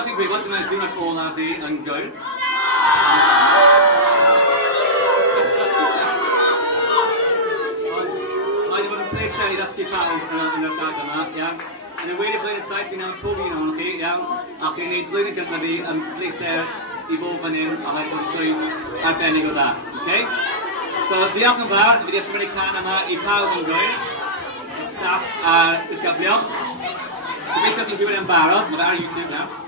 Diolch yn gwybod, dyma'r diwrnod olaf fi yn gwyr. Mae'n bod yn pleser i ddysgu pawb yn yr stad yma, iawn. Yn ymwneud â blwyddyn saith, fi'n am pob un o'n chi, iawn. A chi'n gwneud blwyddyn gyntaf fi yn pleser i bob fan hyn, a mae'n bod swydd arbennig o dda, okay? So, diolch yn fawr, fi wedi ysgrifennu can yma i pawb yn gwyr, y staff a'r disgyblion. Gobeithio chi'n gwybod yn barod, mae fe ar YouTube nawr.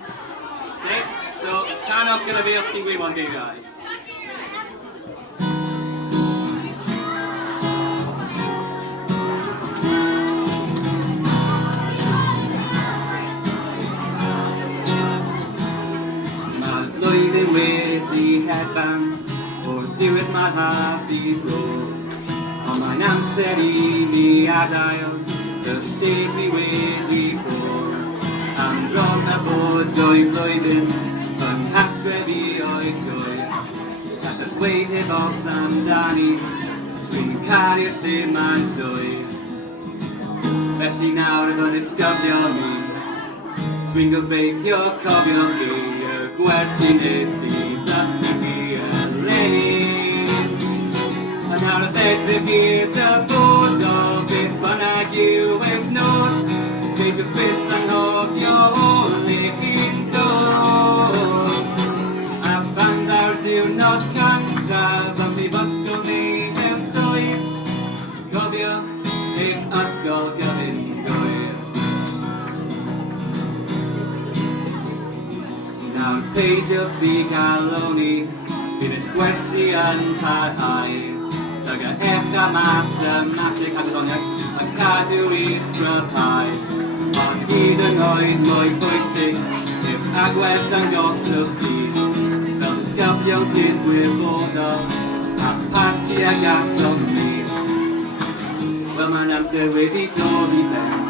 Okay? So, canwch gyda fi os chi'n gwybod geiriau. Mae'r flwyddyn wedi hedfan, o'r diwedd mae'r haf di dod. Ond mae'n amser i mi adael, y lle dwi wedi bod. Am dron a bod o'i flwyddyn, fy nghartref i o'i gwyr. Gall y ddweud heb os amdani, dwi'n caru'r lle mae'n llwyr. Felly nawr efo disgyblion ni, dwi'n gobeithio cofio chi, y gwersi nid i ddysgu fi eleni. A nawr y fedrif i'r dyfod o beth bynnag yw eich nod, Peidiwch byth anghofio o le chi'n dod. A phan ddaw'r diwrnod cyntaf am brifysgol neu mewn swydd, cofiwch eich ysgol gyfun gwyr. Nawr peidiwch fi galoni, bydd eich gwersi yn parhau. Tyga eich a mathematig a gwyddoniaeth, a cadw i'ch gryfhau. Ond hyd yn oed mwy bwysig, yw'ch agwedd dangoswch chi, fel disgyblion cydwybodol, a'ch parti ag atom ni. Wel mae'n amser wedi dod i ben,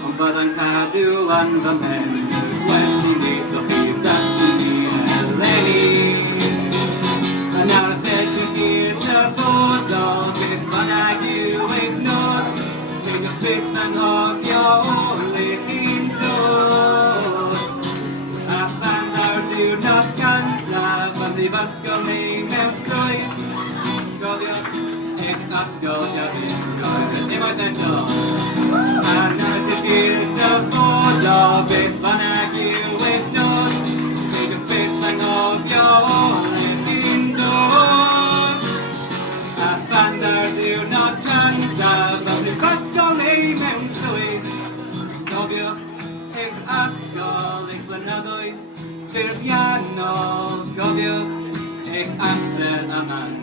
ond byddai'n cadw yn fy mhen, y gwersi weithioch chi'r ddysgu fi eleni. A nawr y fedrwch i'r dyfodol, beth bynnag yw eich nod, peidiwch byth anghofio o le chi'n dod. A phan ddaw'r diwrnod cyntaf am brifysgol neu mewn swydd, cofiwch eich ysgol gyfun gwyr. Dim oedd nesol. A nawr i'r dyfodol, beth bynnag yw eich nod, peidiwch byth anghofio o le chi'n dod. A phan ddaw'r diwrnod cyntaf am brifysgol neu mewn swydd, cofiwch eich ysgol eich flynyddoedd ffurfiannol, cofiwch eich amser yma'n